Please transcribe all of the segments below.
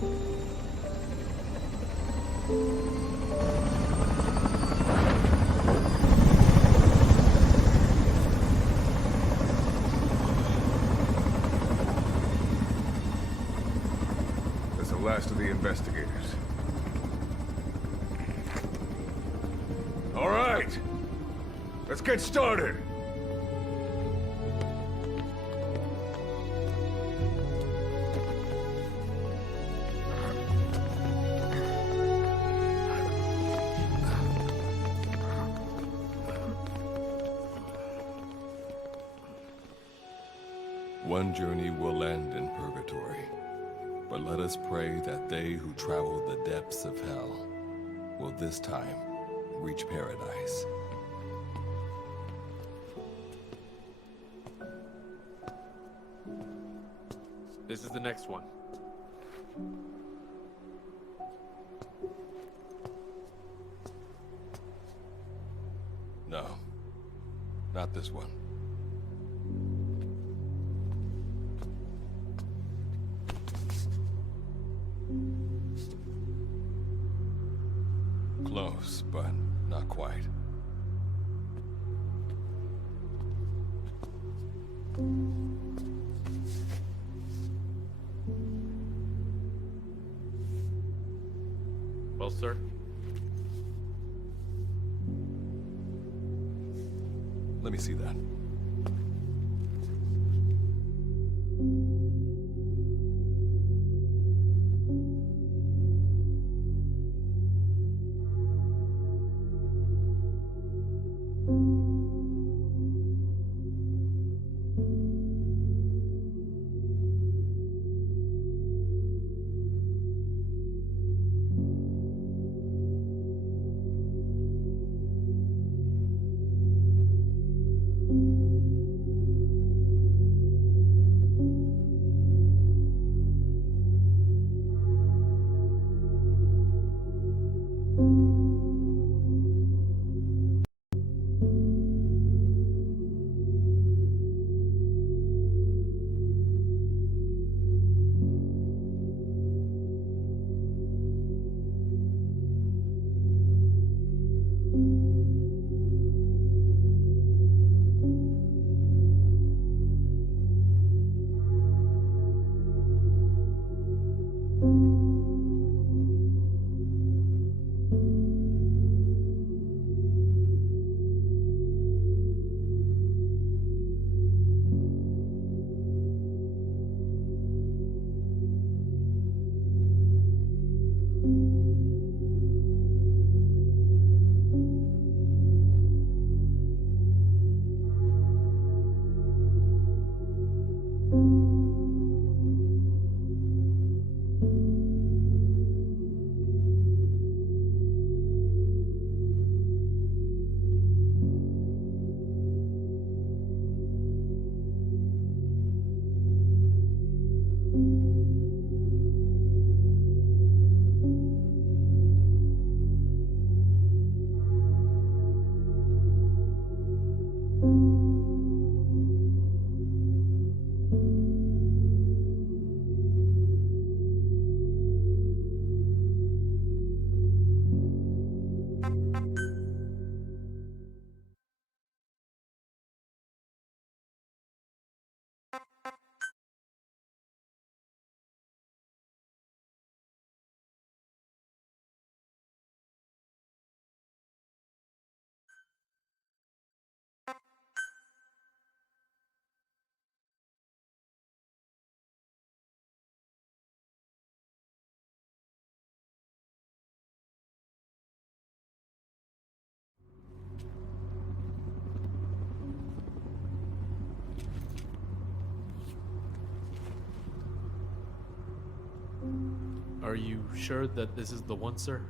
That's the last of the investigators. All right, let's get started. One journey will end in purgatory, but let us pray that they who travel the depths of hell will this time reach paradise. This is the next one. No, not this one. Close, but not quite. Well, sir? Let me see that. Are you sure that this is the one, sir?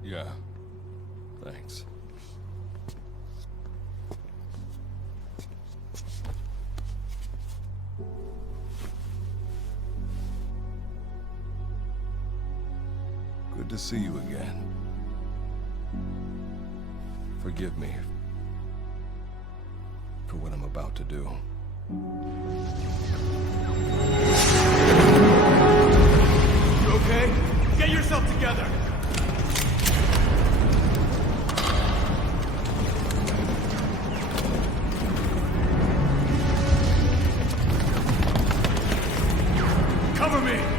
Yeah. Thanks. Good to see you again. Forgive me for what I'm about to do. Cover me!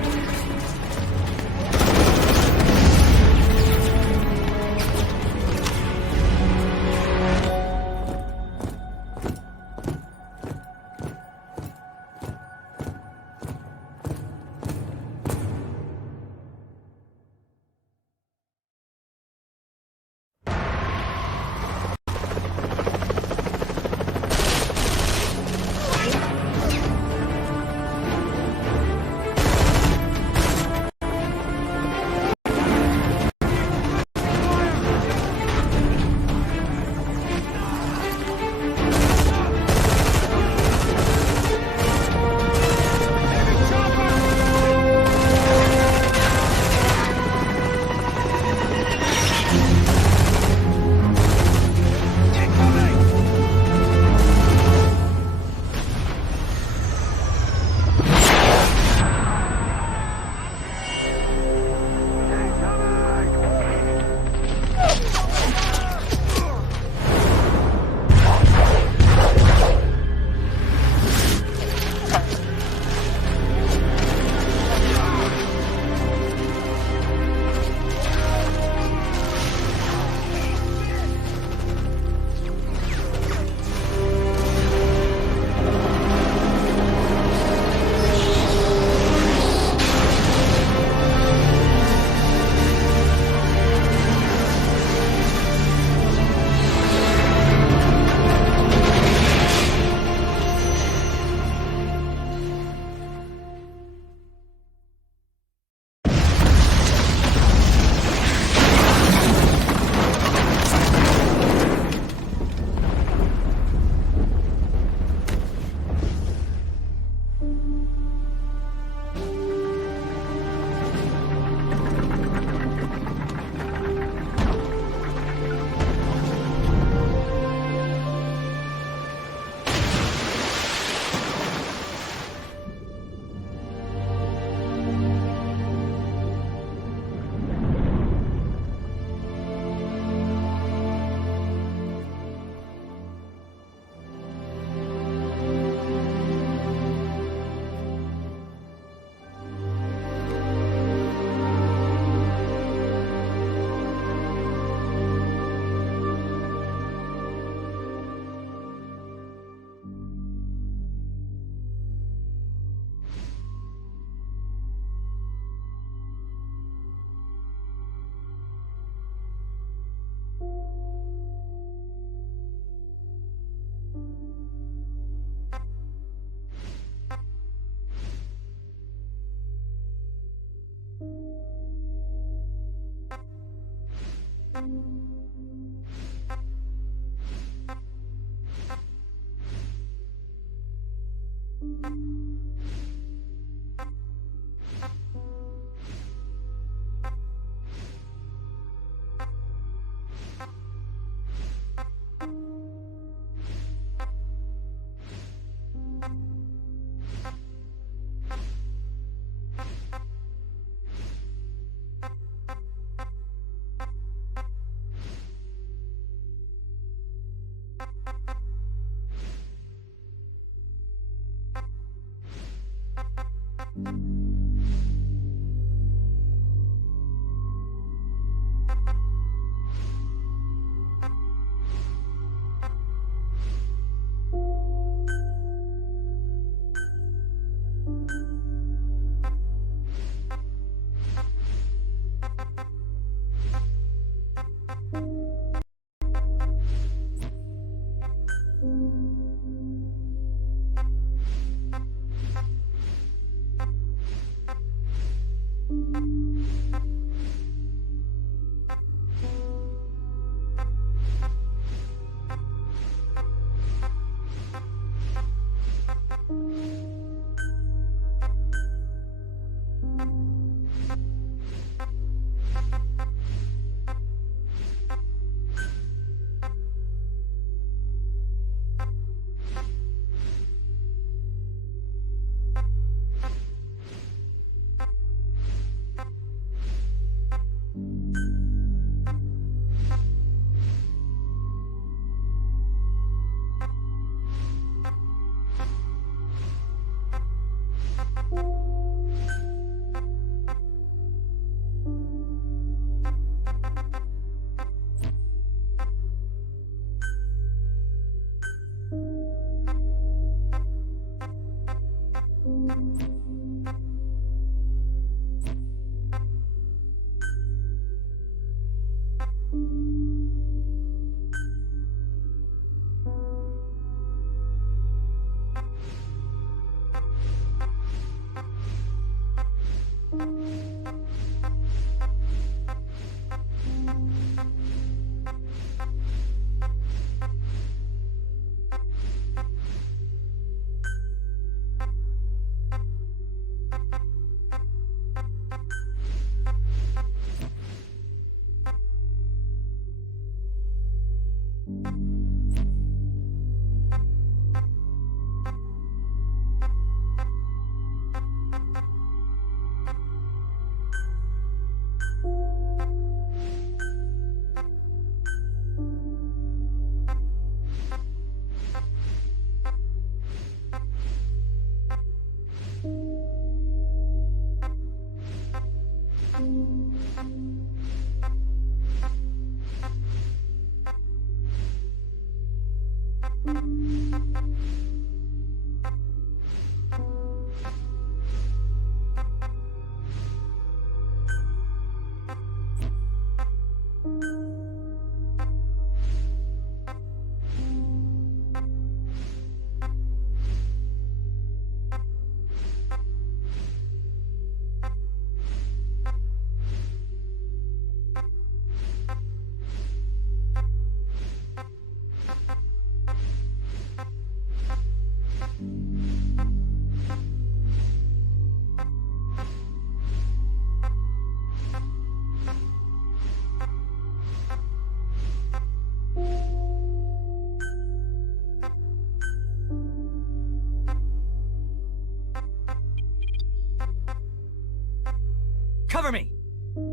Cover me!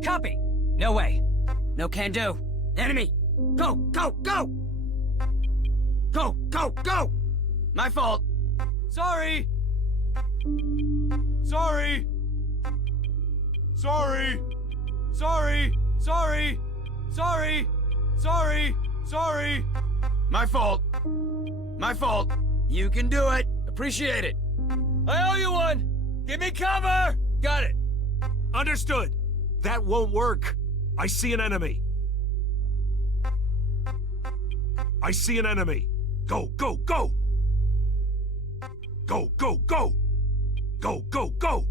Copy! No way! No can do! Enemy! Go! Go! Go! Go! Go! Go! My fault! Sorry! Sorry! Sorry! Sorry! Sorry! Sorry! Sorry! Sorry! My fault! My fault! You can do it! Appreciate it! I owe you one! Give me cover! Got it! Understood! That won't work! I see an enemy! I see an enemy! Go, go, go! Go, go, go! Go, go, go!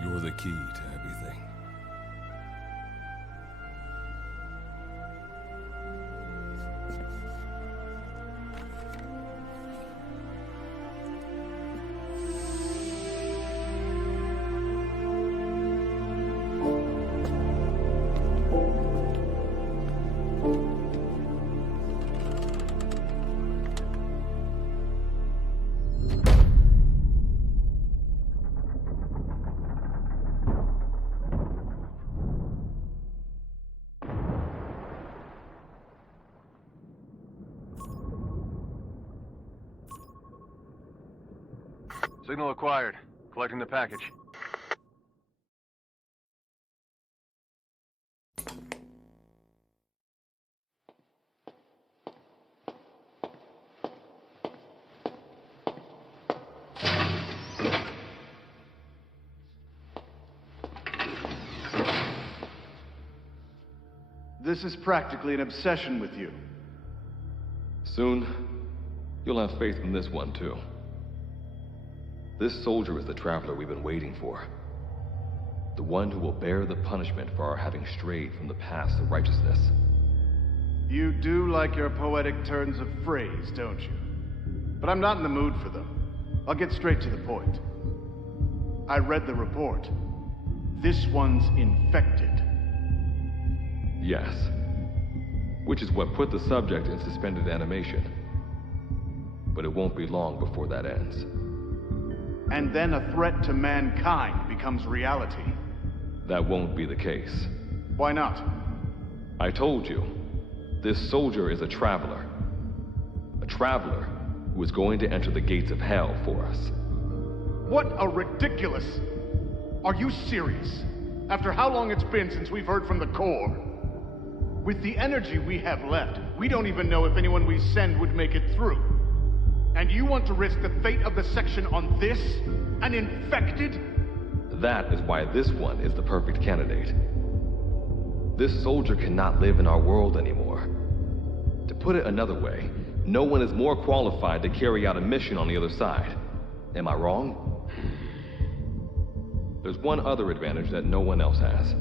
You're the key to everything. Signal acquired. Collecting the package. This is practically an obsession with you. Soon, you'll have faith in this one, too. This soldier is the traveler we've been waiting for. The one who will bear the punishment for our having strayed from the paths of righteousness. You do like your poetic turns of phrase, don't you? But I'm not in the mood for them. I'll get straight to the point. I read the report. This one's infected. Yes. Which is what put the subject in suspended animation. But it won't be long before that ends. And then a threat to mankind becomes reality. That won't be the case. Why not? I told you, this soldier is a traveler. A traveler who is going to enter the gates of hell for us. What a ridiculous... Are you serious? After how long it's been since we've heard from the Corps? With the energy we have left, we don't even know if anyone we send would make it through. And you want to risk the fate of the section on this? An infected? That is why this one is the perfect candidate. This soldier cannot live in our world anymore. To put it another way, no one is more qualified to carry out a mission on the other side. Am I wrong? There's one other advantage that no one else has.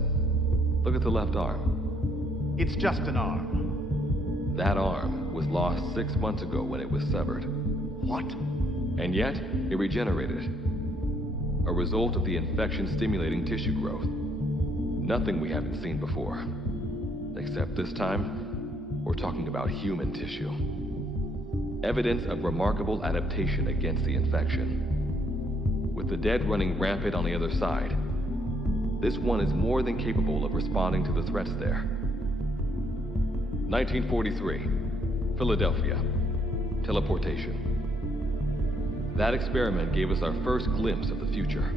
Look at the left arm. It's just an arm. That arm was lost 6 months ago when it was severed. What? And yet, it regenerated. A result of the infection-stimulating tissue growth. Nothing we haven't seen before. Except this time, we're talking about human tissue. Evidence of remarkable adaptation against the infection. With the dead running rampant on the other side, this one is more than capable of responding to the threats there. 1943, Philadelphia. Teleportation. That experiment gave us our first glimpse of the future.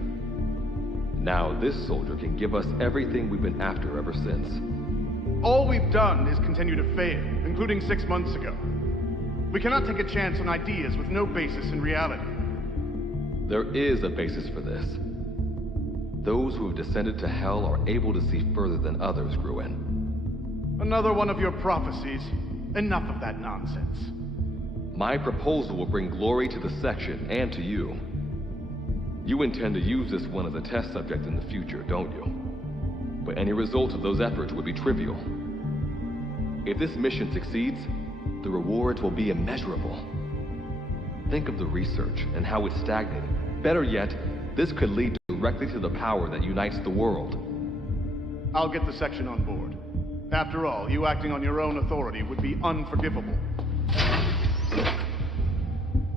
Now this soldier can give us everything we've been after ever since. All we've done is continue to fail, including 6 months ago. We cannot take a chance on ideas with no basis in reality. There is a basis for this. Those who have descended to hell are able to see further than others, Gruen. Another one of your prophecies. Enough of that nonsense. My proposal will bring glory to the section and to you. You intend to use this one as a test subject in the future, don't you? But any result of those efforts would be trivial. If this mission succeeds, the rewards will be immeasurable. Think of the research and how it's stagnated. Better yet, this could lead directly to the power that unites the world. I'll get the section on board. After all, you acting on your own authority would be unforgivable.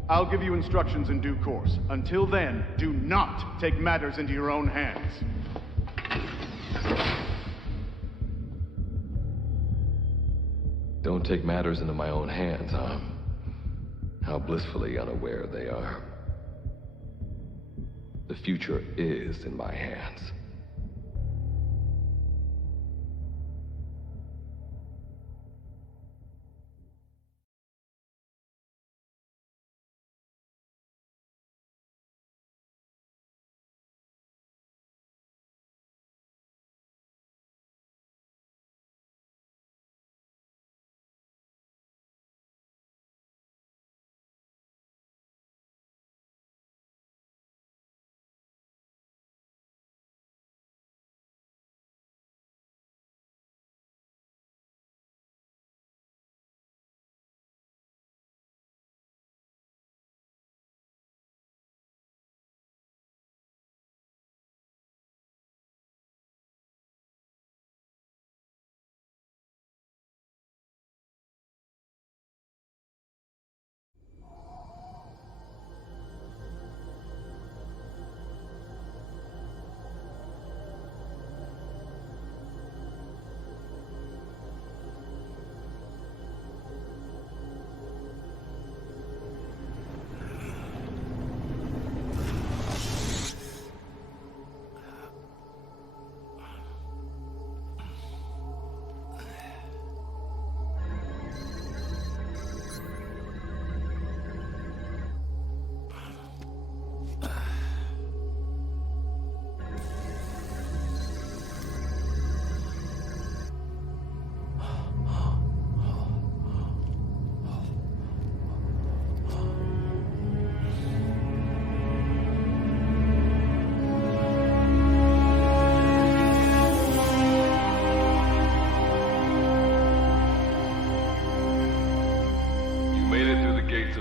I'll give you instructions in due course. Until then, do not take matters into your own hands. Don't take matters into my own hands, huh? How blissfully unaware they are. The future is in my hands.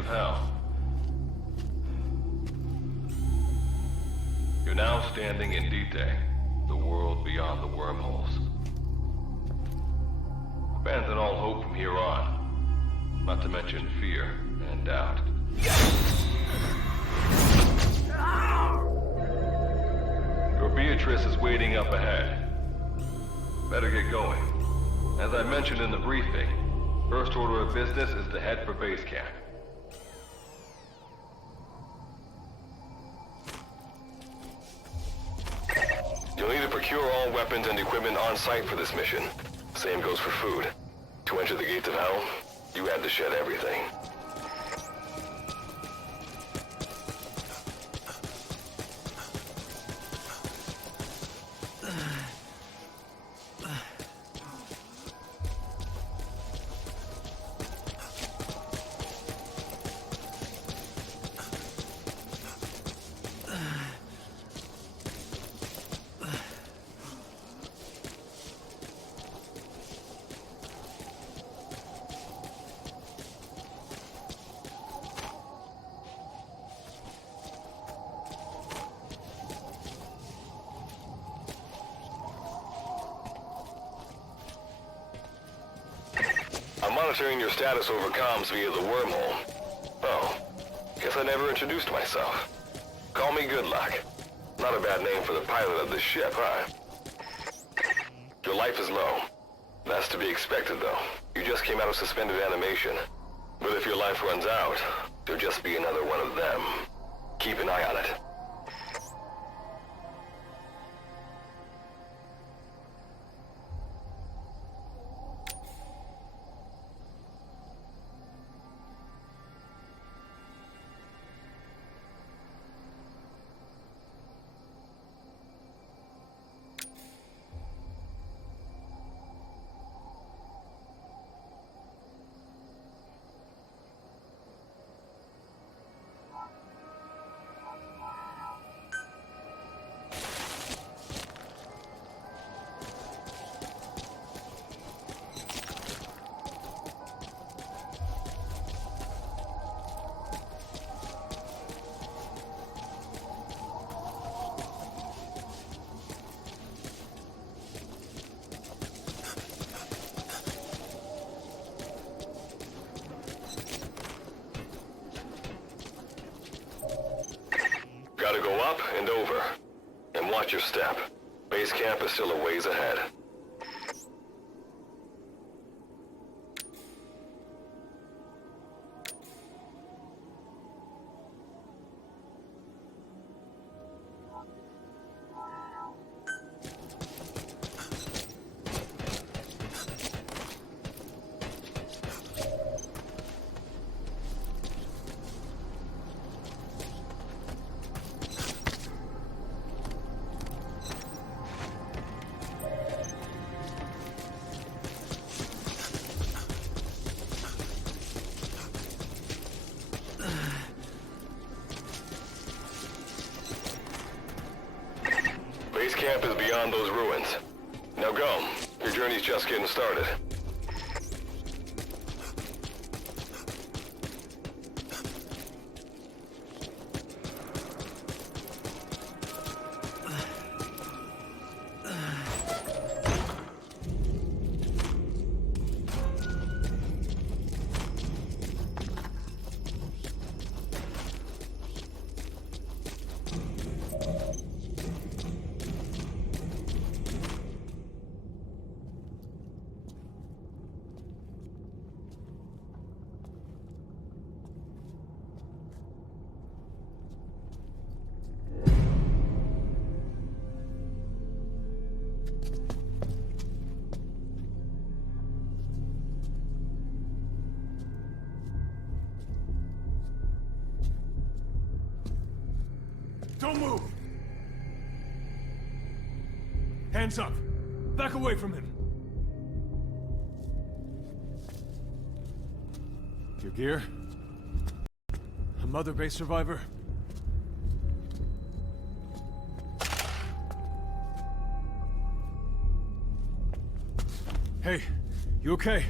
of hell. You're now standing in Dite, the world beyond the wormholes. Abandon all hope from here on, not to mention fear and doubt. Your Beatrice is waiting up ahead. Better get going. As I mentioned in the briefing, first order of business is to head for base camp. You'll need to procure all weapons and equipment on site for this mission. Same goes for food. To enter the gates of hell, you had to shed everything. I'm monitoring your status over comms via the wormhole. Oh, guess I never introduced myself. Call me Good Luck. Not a bad name for the pilot of this ship, huh? Your life is low. That's to be expected, though. You just came out of suspended animation. But if your life runs out, there'll just be another one of them. Keep an eye on it. Gotta go up and over. And watch your step. Base camp is still a ways ahead. Base camp is beyond those ruins. Now go. Your journey's just getting started. Don't move! Hands up! Back away from him! Your gear? A Mother Base survivor? Hey, you okay?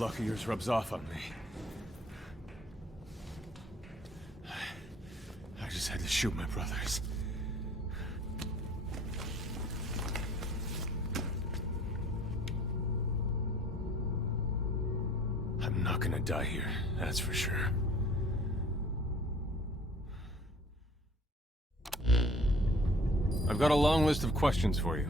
luck of yours rubs off on me. I just had to shoot my brothers. I'm not gonna die here, that's for sure. I've got a long list of questions for you.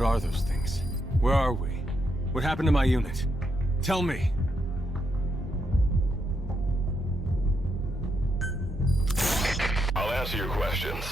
What are those things? Where are we? What happened to my unit? Tell me! I'll answer your questions.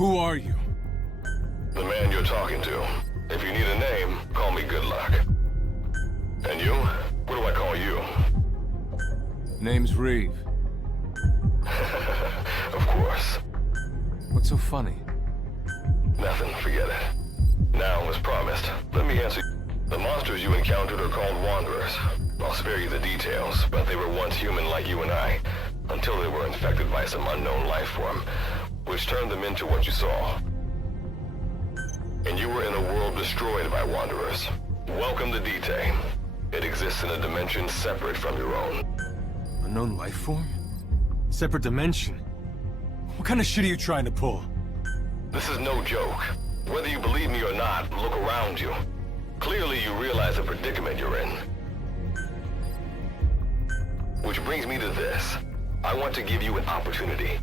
Who are you? The man you're talking to. If you need a name, call me Good Luck. And you? What do I call you? Name's Reeve. Of course. What's so funny? Nothing, forget it. Now, as promised, let me answer. The monsters you encountered are called Wanderers. I'll spare you the details, but they were once human like you and I, until they were infected by some unknown life form, which turned them into what you saw. And you were in a world destroyed by Wanderers. Welcome to Dite. It exists in a dimension separate from your own. Unknown life form? Separate dimension? What kind of shit are you trying to pull? This is no joke. Whether you believe me or not, look around you. Clearly you realize the predicament you're in. Which brings me to this. I want to give you an opportunity.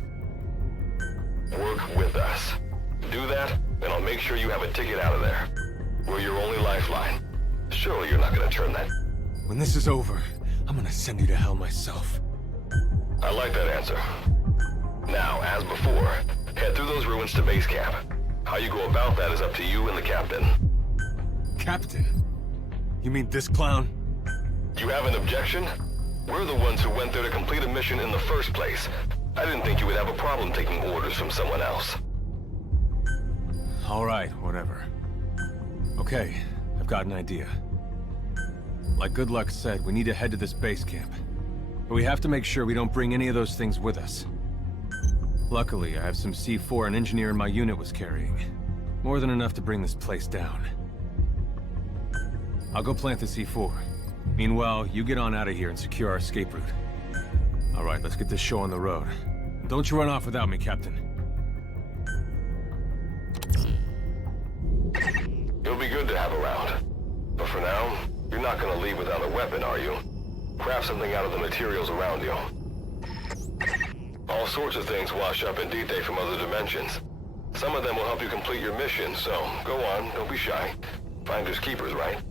Work with us. Do that, and I'll make sure you have a ticket out of there. We're your only lifeline. Surely you're not gonna turn that. When this is over, I'm gonna send you to hell myself. I like that answer. Now, as before, head through those ruins to base camp. How you go about that is up to you and the captain. Captain? You mean this clown? You have an objection? We're the ones who went there to complete a mission in the first place. I didn't think you would have a problem taking orders from someone else. All right, whatever. Okay, I've got an idea. Like Good Luck said, we need to head to this base camp. But we have to make sure we don't bring any of those things with us. Luckily, I have some C4 an engineer in my unit was carrying. More than enough to bring this place down. I'll go plant the C4. Meanwhile, you get on out of here and secure our escape route. All right, let's get this show on the road. Don't you run off without me, Captain. You'll be good to have around. But for now, you're not gonna leave without a weapon, are you? Craft something out of the materials around you. All sorts of things wash up in Dite from other dimensions. Some of them will help you complete your mission, so go on, don't be shy. Finders keepers, right?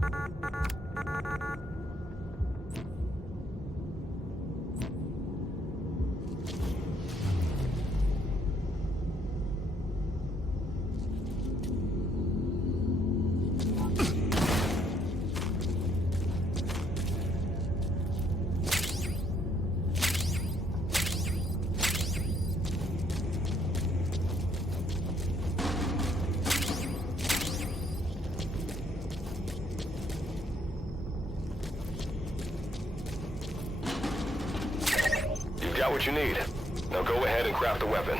Got what you need. Now go ahead and craft a weapon.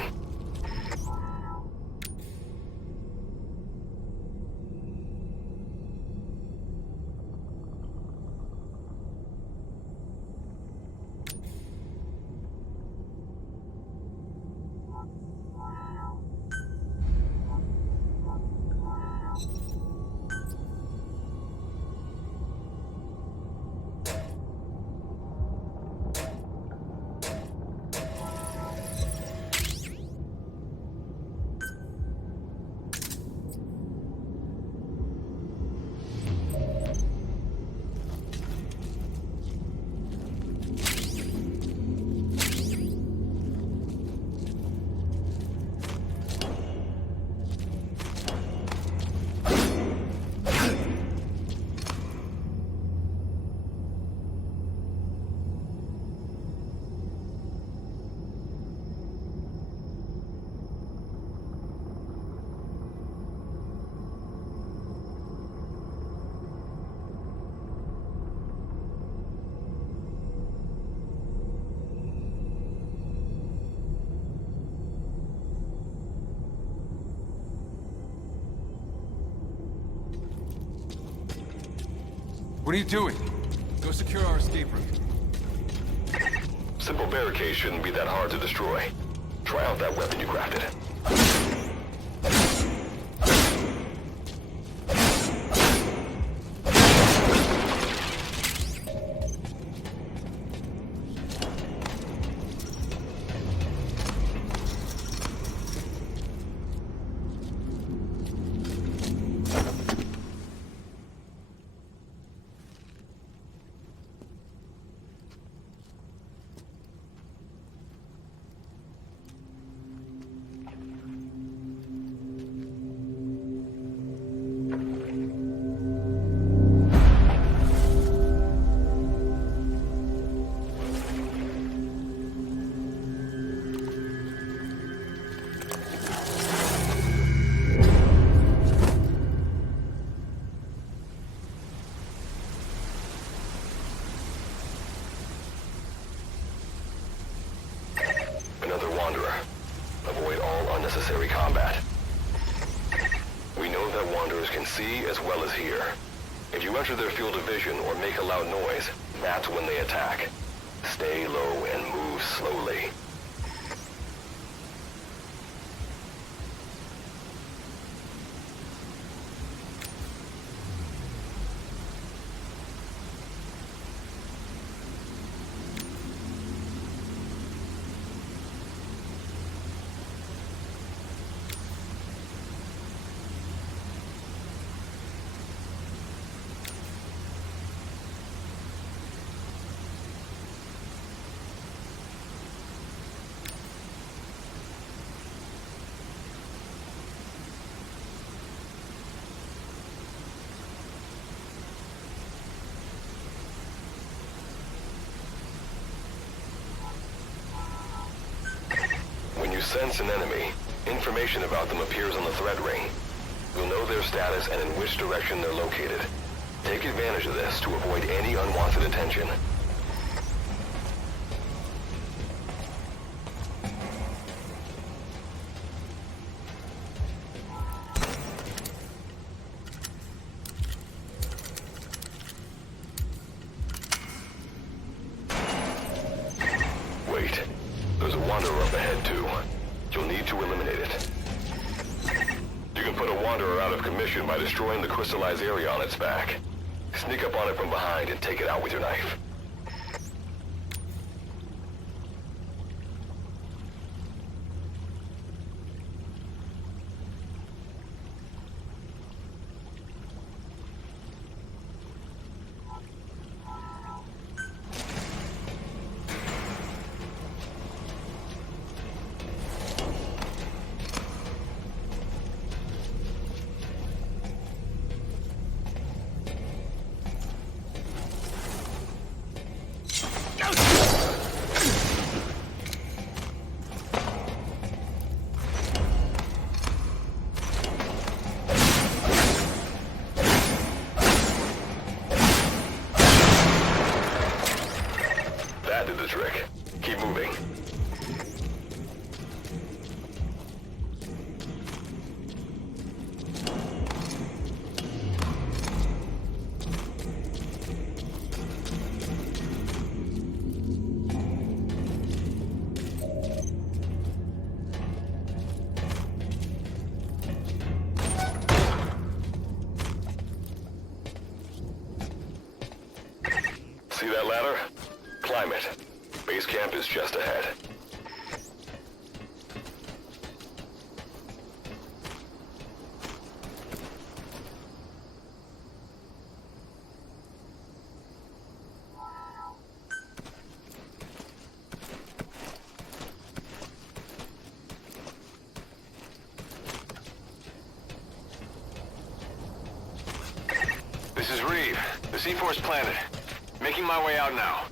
What are you doing? Go secure our escape route. Simple barricade shouldn't be that hard to destroy. Try out that weapon you crafted. Another Wanderer. Avoid all unnecessary combat. We know that Wanderers can see as well as hear. If you enter their field of vision or make a loud noise, that's when they attack. Stay low and move slowly. When you sense an enemy, information about them appears on the threat ring. You'll know their status and in which direction they're located. Take advantage of this to avoid any unwanted attention. Wait. There's a Wanderer up ahead, too. You'll need to eliminate it. You can put a Wanderer out of commission by destroying the crystallized area on its back. Sneak up on it from behind and take it out with your knife. See that ladder? Climb it. Base camp is just ahead. This is Reed. The C4's planted. Making my way out now.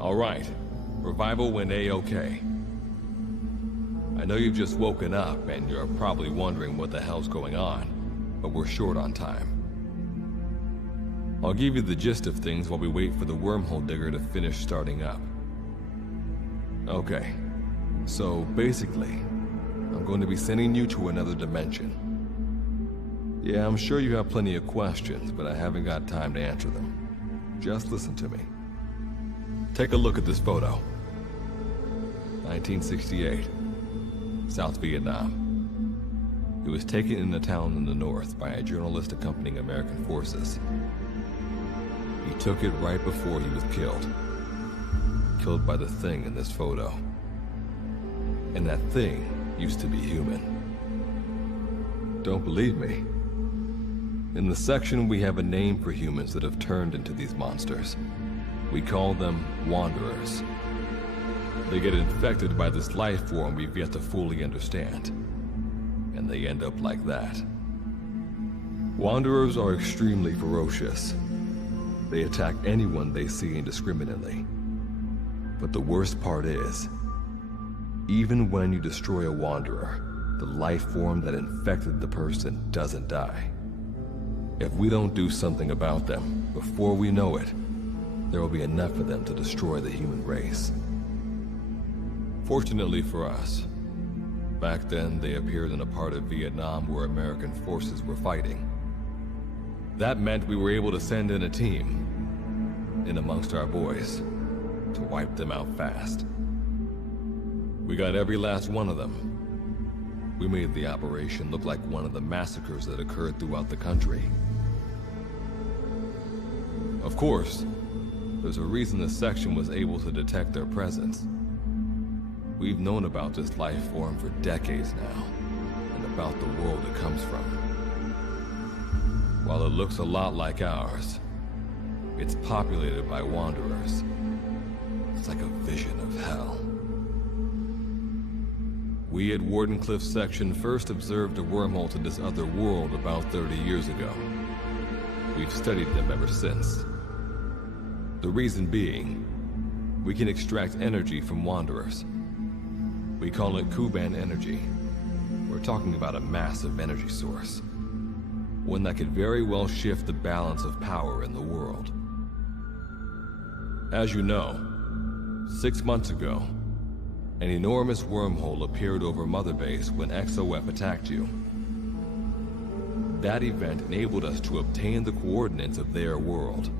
All right. Revival went A-okay. I know you've just woken up and you're probably wondering what the hell's going on, but we're short on time. I'll give you the gist of things while we wait for the wormhole digger to finish starting up. Okay, so basically, I'm going to be sending you to another dimension. Yeah, I'm sure you have plenty of questions, but I haven't got time to answer them. Just listen to me. Take a look at this photo. 1968, South Vietnam. It was taken in a town in the north by a journalist accompanying American forces. He took it right before he was killed. Killed by the thing in this photo. And that thing used to be human. Don't believe me? In the section, we have a name for humans that have turned into these monsters. We call them Wanderers. They get infected by this life form we've yet to fully understand. And they end up like that. Wanderers are extremely ferocious. They attack anyone they see indiscriminately. But the worst part is, even when you destroy a Wanderer, the life form that infected the person doesn't die. If we don't do something about them, before we know it, there will be enough of them to destroy the human race. Fortunately for us, back then they appeared in a part of Vietnam where American forces were fighting. That meant we were able to send in a team, in amongst our boys, to wipe them out fast. We got every last one of them. We made the operation look like one of the massacres that occurred throughout the country. Of course, there's a reason the section was able to detect their presence. We've known about this life form for decades now, and about the world it comes from. While it looks a lot like ours, it's populated by Wanderers. It's like a vision of hell. We at Wardenclyffe section first observed a wormhole to this other world about 30 years ago. We've studied them ever since. The reason being, we can extract energy from Wanderers. We call it Kuban energy. We're talking about a massive energy source. One that could very well shift the balance of power in the world. As you know, 6 months ago, an enormous wormhole appeared over Mother Base when XOF attacked you. That event enabled us to obtain the coordinates of their world.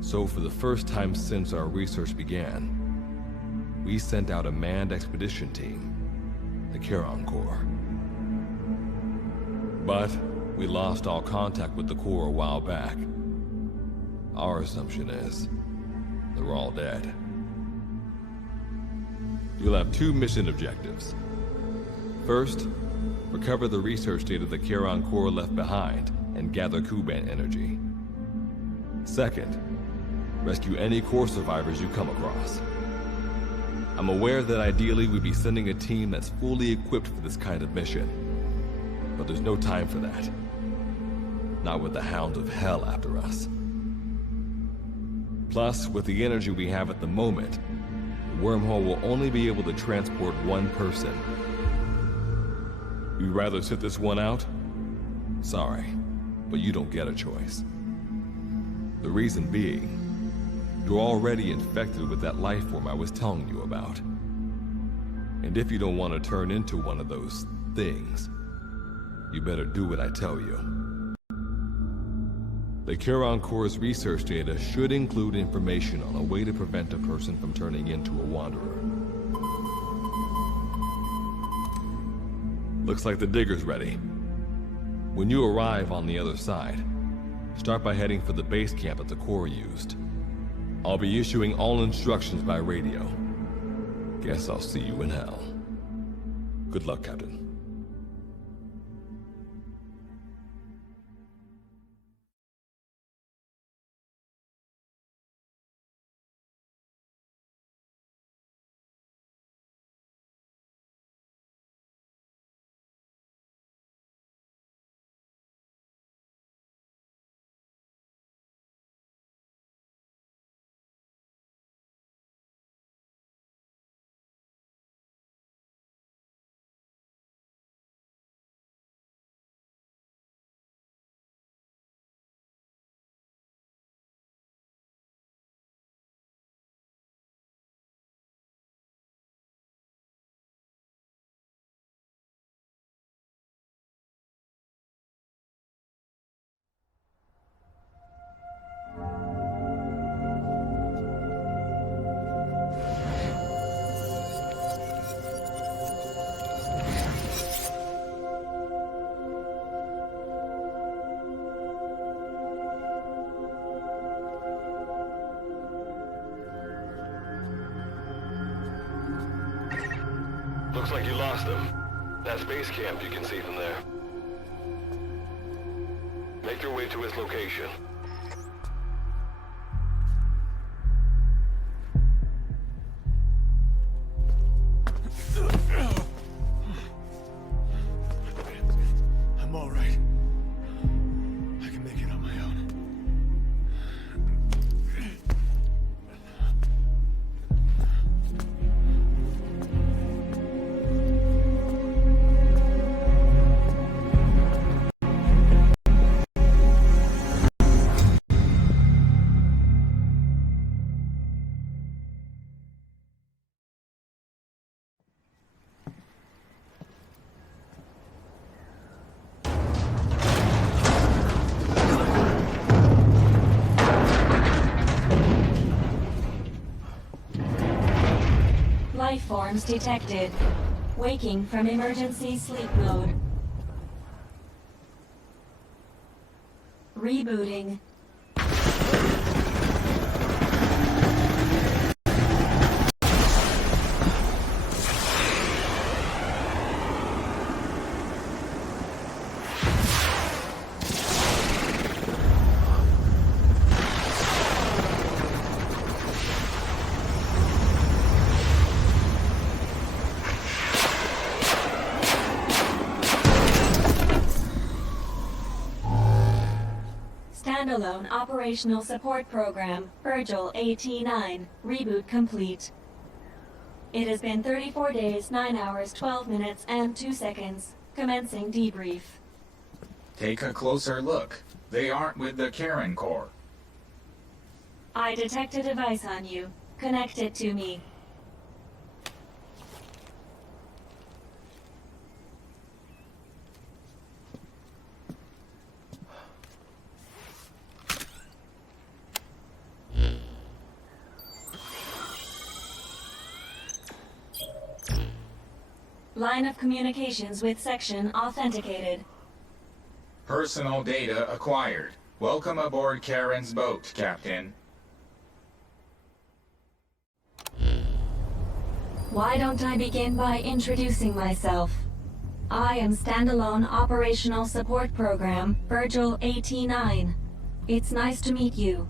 So for the first time since our research began, we sent out a manned expedition team, the Charon Corps. But we lost all contact with the Corps a while back. Our assumption is they're all dead. You'll have 2 mission objectives. First, recover the research data the Charon Corps left behind and gather Kuban energy. Second, rescue any Corps survivors you come across. I'm aware that ideally we'd be sending a team that's fully equipped for this kind of mission, but there's no time for that. Not with the Hound of Hell after us. Plus, with the energy we have at the moment, the wormhole will only be able to transport one person. You'd rather sit this one out? Sorry, but you don't get a choice. The reason being, you're already infected with that life form I was telling you about. And if you don't want to turn into one of those things, you better do what I tell you. The Charon Corps' research data should include information on a way to prevent a person from turning into a Wanderer. Looks like the digger's ready. When you arrive on the other side, start by heading for the base camp that the Corps used. I'll be issuing all instructions by radio. Guess I'll see you in hell. Good luck, Captain. lost him. That's base camp you can see from there. Make your way to his location. I'm all right. I can make it on my own. Life forms detected. Waking from emergency sleep mode. Rebooting. Standalone Operational Support Program, Virgil AT-9, reboot complete. It has been 34 days, 9 hours, 12 minutes, and 2 seconds. Commencing debrief. Take a closer look. They aren't with the Karen Corps. I detect a device on you. Connect it to me. Line of communications with section authenticated. Personal data acquired. Welcome aboard Karen's boat, Captain. Why don't I begin by introducing myself? I am Standalone Operational Support Program, Virgil AT-9. It's nice to meet you.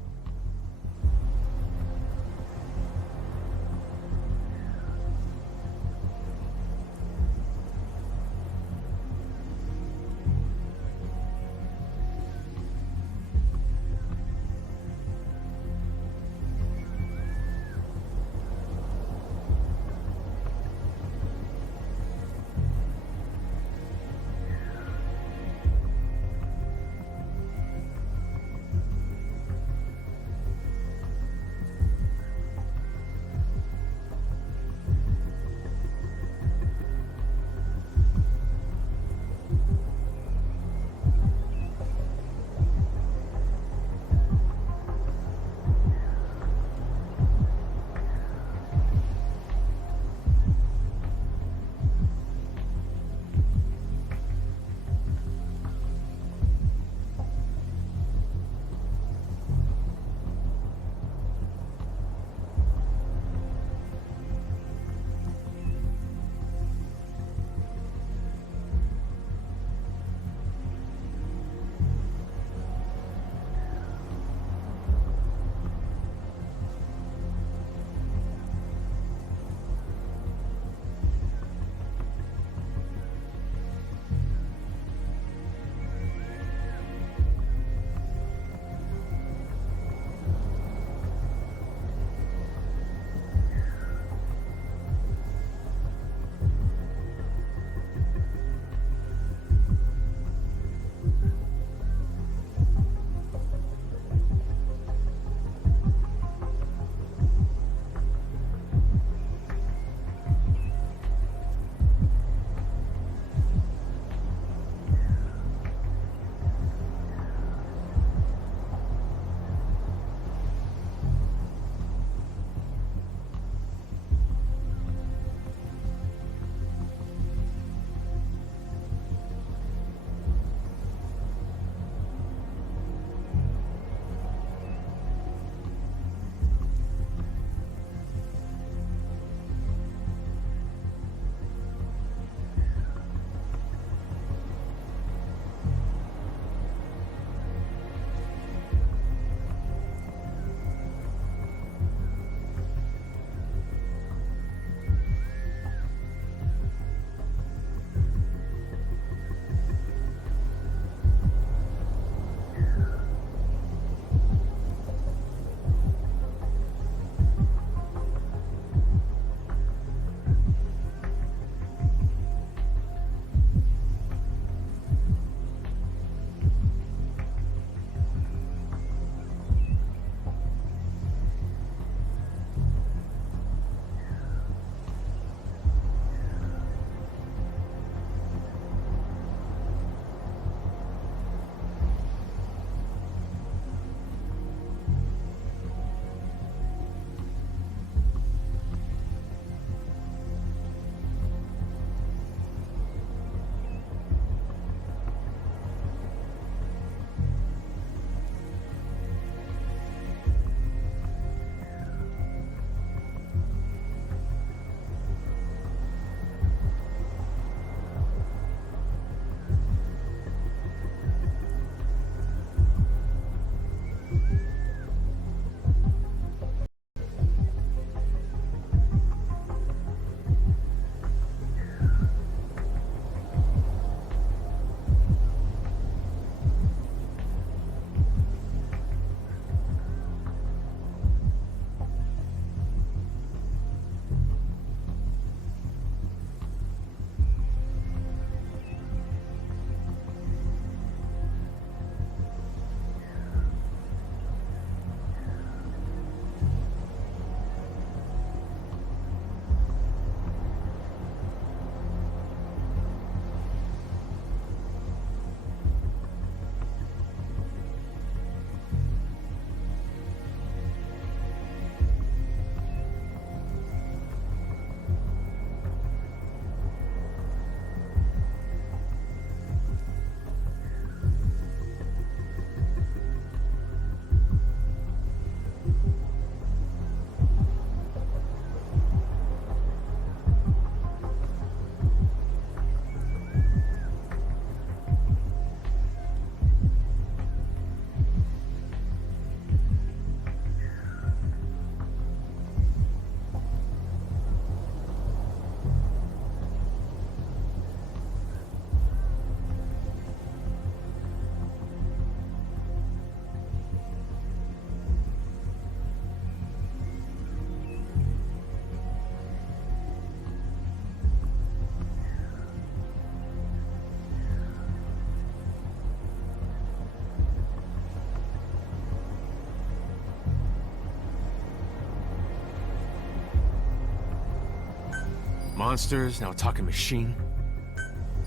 Monsters, now a talking machine.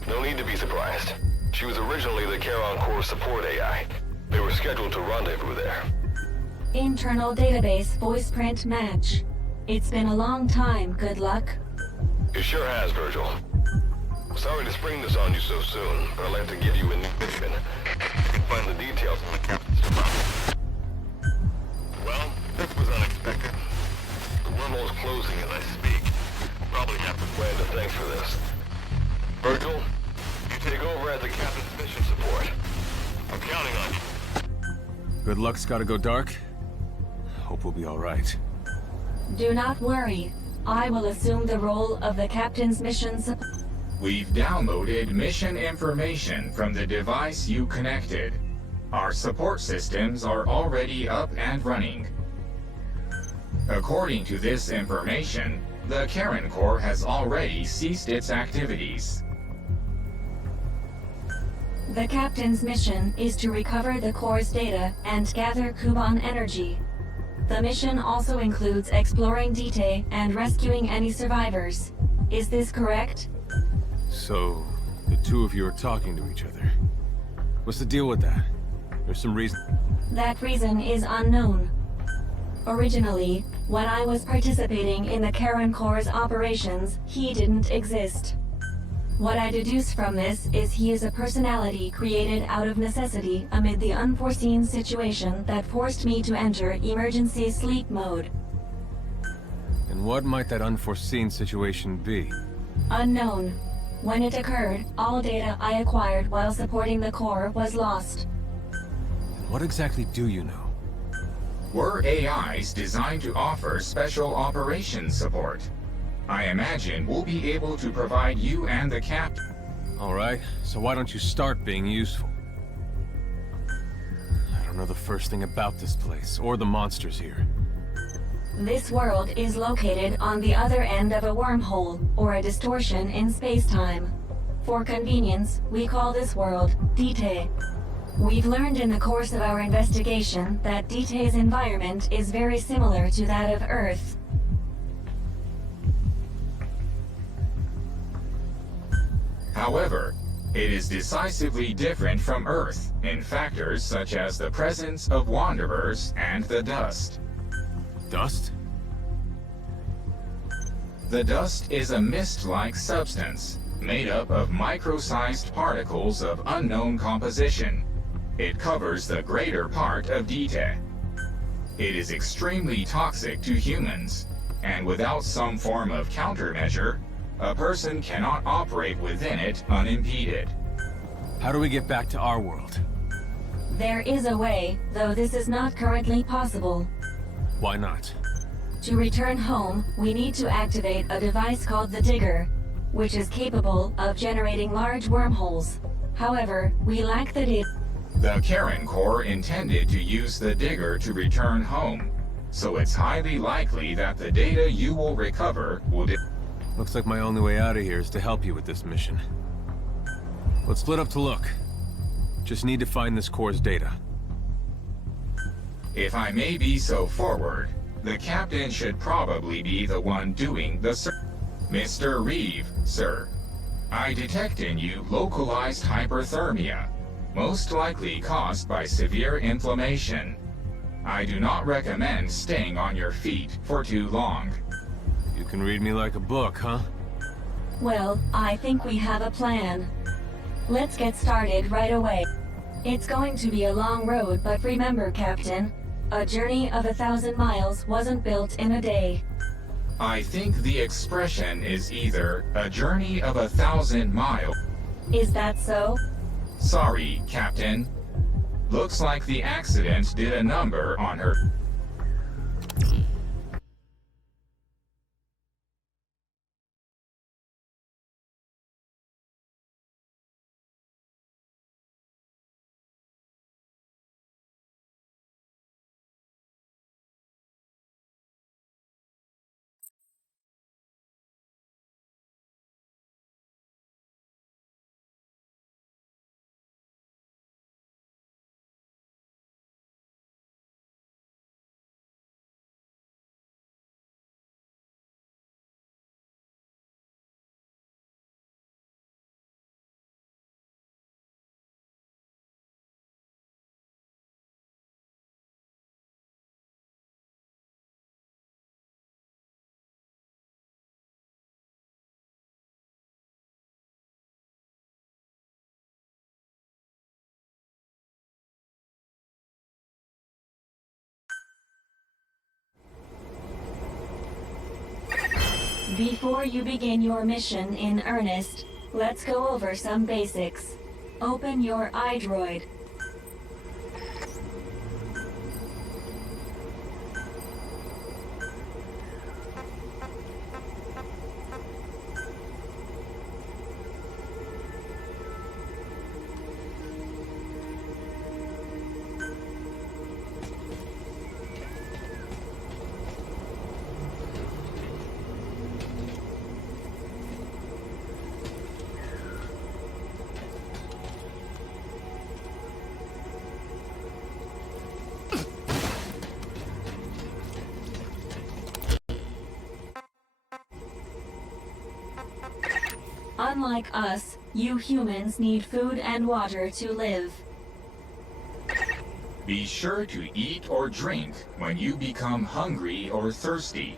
No need to be surprised. She was originally the Charon Core support AI. They were scheduled to rendezvous there. Internal database voice print match. It's been a long time, good luck. It sure has, Virgil. Sorry to spring this on you so soon, but I'd like to give you a new mission. You can find the details in the captain's file. Well, this was unexpected. The wormhole's closing as I speak. Probably have to plan to thanks for this. Virgil, you take over as the captain's mission support. I'm counting on you. Good luck's gotta go dark. Hope we'll be alright. Do not worry. I will assume the role of the captain's mission support. We've downloaded mission information from the device you connected. Our support systems are already up and running. According to this information, the Charon Core has already ceased its activities. The captain's mission is to recover the core's data and gather Kuban energy. The mission also includes exploring Dite and rescuing any survivors. Is this correct? So, the two of you are talking to each other. What's the deal with that? There's some reason... That reason is unknown. Originally, when I was participating in the Charon Core's operations, he didn't exist. What I deduce from this is he is a personality created out of necessity amid the unforeseen situation that forced me to enter emergency sleep mode. And what might that unforeseen situation be? Unknown. When it occurred, all data I acquired while supporting the core was lost. And what exactly do you know? We're AIs designed to offer special operations support. I imagine we'll be able to provide you and the captain. Alright, so why don't you start being useful? I don't know the first thing about this place, or the monsters here. This world is located on the other end of a wormhole, or a distortion in space-time. For convenience, we call this world Dite. We've learned in the course of our investigation that Dite's environment is very similar to that of Earth. However, it is decisively different from Earth in factors such as the presence of wanderers and the dust. Dust? The dust is a mist-like substance made up of micro-sized particles of unknown composition. It covers the greater part of Dite. It is extremely toxic to humans, and without some form of countermeasure, a person cannot operate within it unimpeded. How do we get back to our world? There is a way, though this is not currently possible. Why not? To return home, we need to activate a device called the Digger, which is capable of generating large wormholes. However, we lack the The Charon Core intended to use the Digger to return home, so it's highly likely that the data you will recover will... Looks like my only way out of here is to help you with this mission. Let's split up to look. Just need to find this core's data. If I may be so forward, the captain should probably be the one doing the Mr. Reeve, sir. I detect in you localized hyperthermia, most likely caused by severe inflammation. I do not recommend staying on your feet for too long. You can read me like a book, huh? Well, I think we have a plan. Let's get started right away. It's going to be a long road, but remember, Captain, a journey of 1,000 miles wasn't built in a day. I think the expression is either a journey of 1,000 miles... Is that so? Sorry, Captain. Looks like the accident did a number on her... Before you begin your mission in earnest, let's go over some basics. Open your iDroid. Unlike us, you humans need food and water to live. Be sure to eat or drink when you become hungry or thirsty.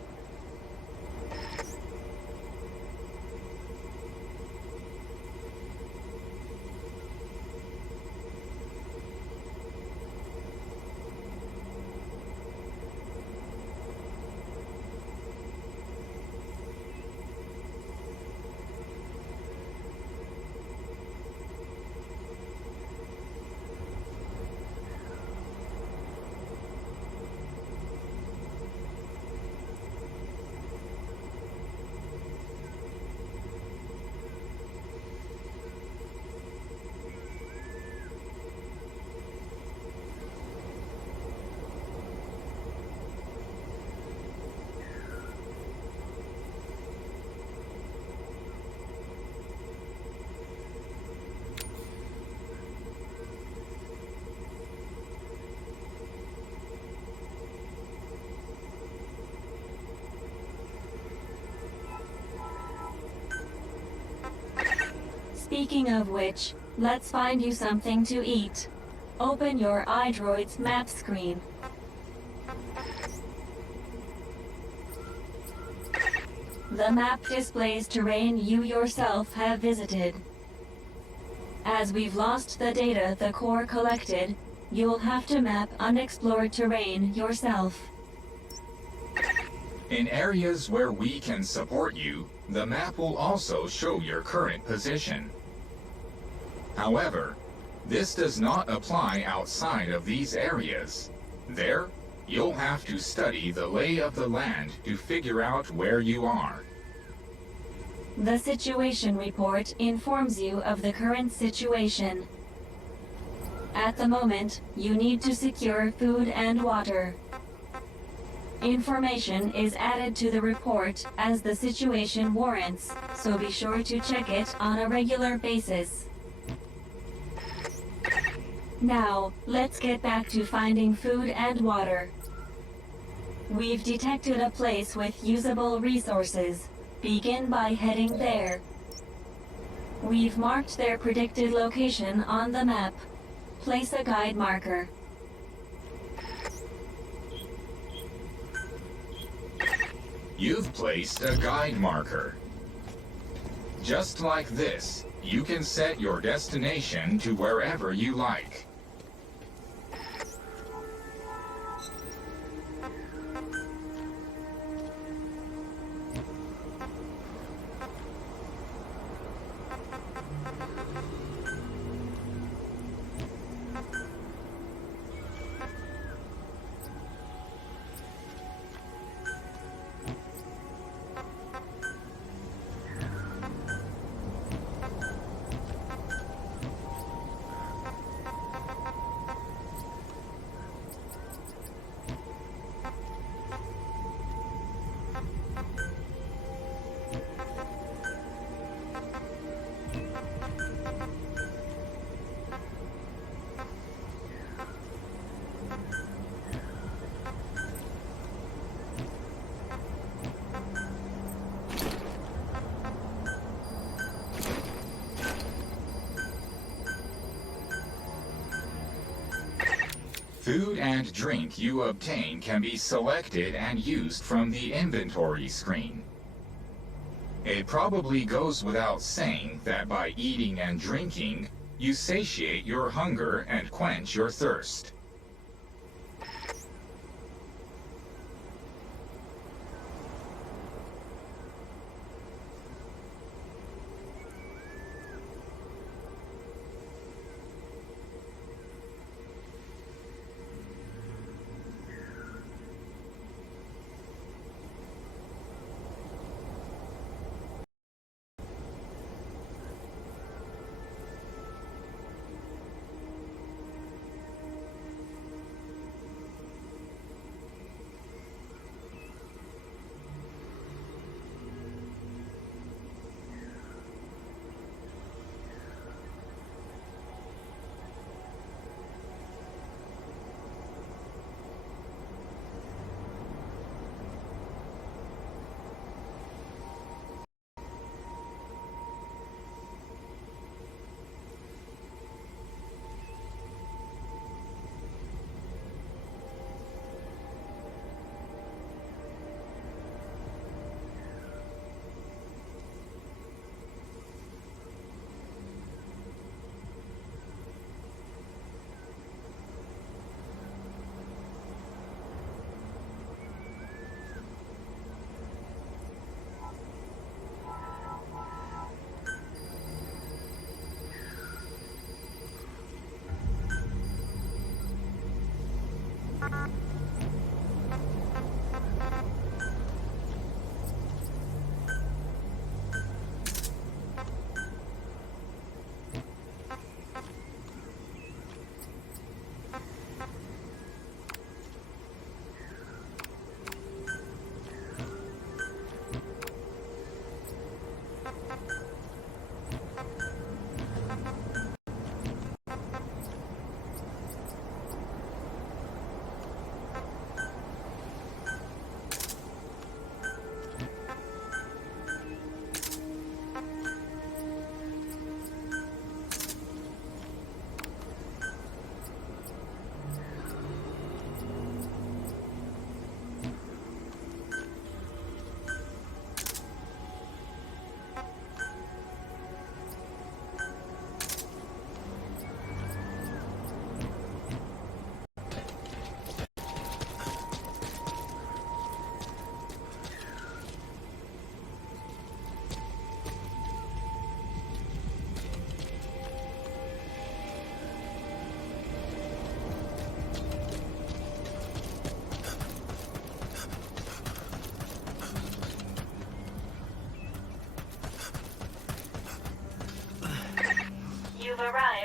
Speaking of which, let's find you something to eat. Open your iDroid's map screen. The map displays terrain you yourself have visited. As we've lost the data the core collected, you'll have to map unexplored terrain yourself. In areas where we can support you, the map will also show your current position. However, this does not apply outside of these areas. There, you'll have to study the lay of the land to figure out where you are. The situation report informs you of the current situation. At the moment, you need to secure food and water. Information is added to the report as the situation warrants, so be sure to check it on a regular basis. Now, let's get back to finding food and water. We've detected a place with usable resources. Begin by heading there. We've marked their predicted location on the map. Place a guide marker. You've placed a guide marker. Just like this, you can set your destination to wherever you like. Food and drink you obtain can be selected and used from the inventory screen. It probably goes without saying that by eating and drinking, you satiate your hunger and quench your thirst.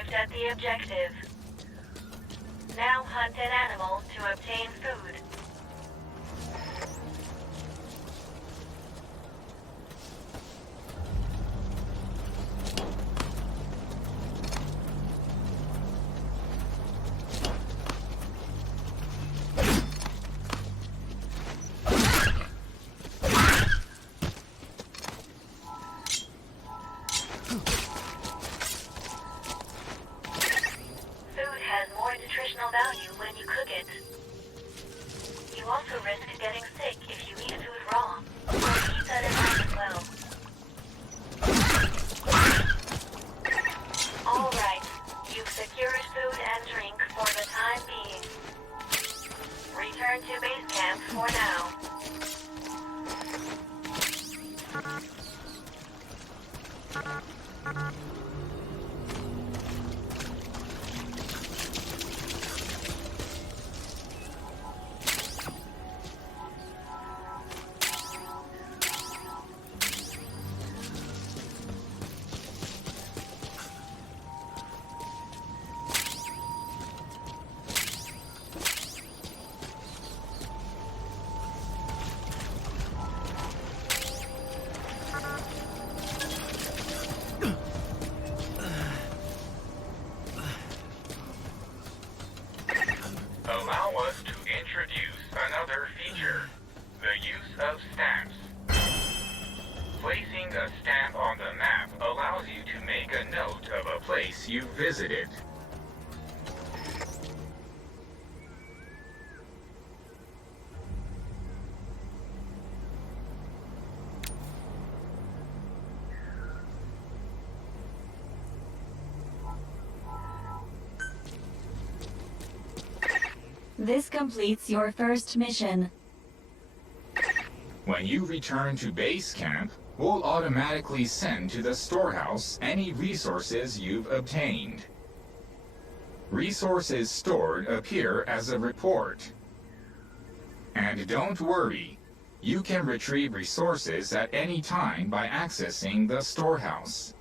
arrived at the objective. Now hunt an animal to obtain food. Value when you cook it. You also risk getting sick if you eat food raw. So keep that in mind as well. Alright, you've secured food and drink for the time being. Return to base camp for now. Allow us to introduce another feature, the use of stamps. Placing a stamp on the map allows you to make a note of a place you visited. This completes your first mission. When you return to base camp, we'll automatically send to the storehouse any resources you've obtained. Resources stored appear as a report. And don't worry, you can retrieve resources at any time by accessing the storehouse.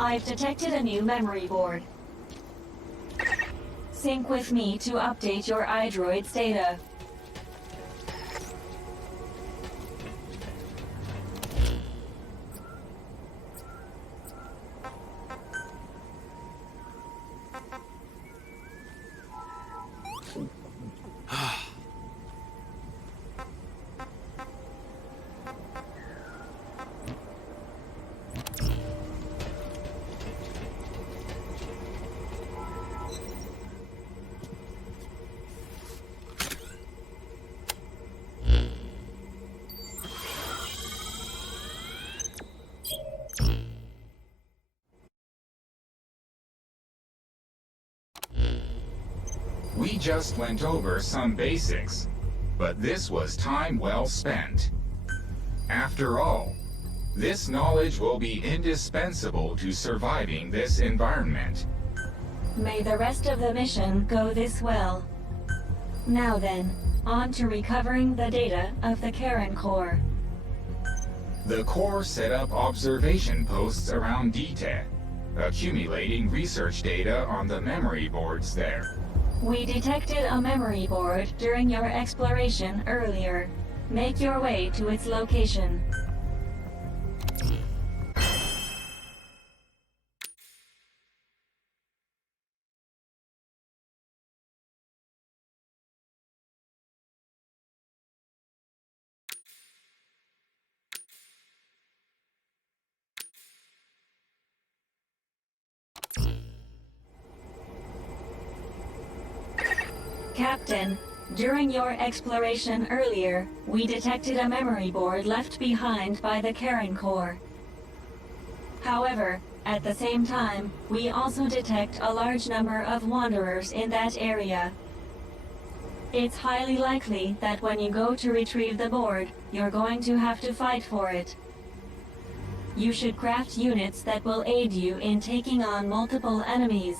I've detected a new memory board. Sync with me to update your iDroid's data. We just went over some basics, but this was time well spent. After all, this knowledge will be indispensable to surviving this environment. May the rest of the mission go this well. Now then, on to recovering the data of the Karen Core. The Core set up observation posts around DTA, accumulating research data on the memory boards there. We detected a memory board during your exploration earlier. Make your way to its location. Captain, during your exploration earlier, we detected a memory board left behind by the Karen Core. However, at the same time, we also detect a large number of wanderers in that area. It's highly likely that when you go to retrieve the board, you're going to have to fight for it. You should craft units that will aid you in taking on multiple enemies.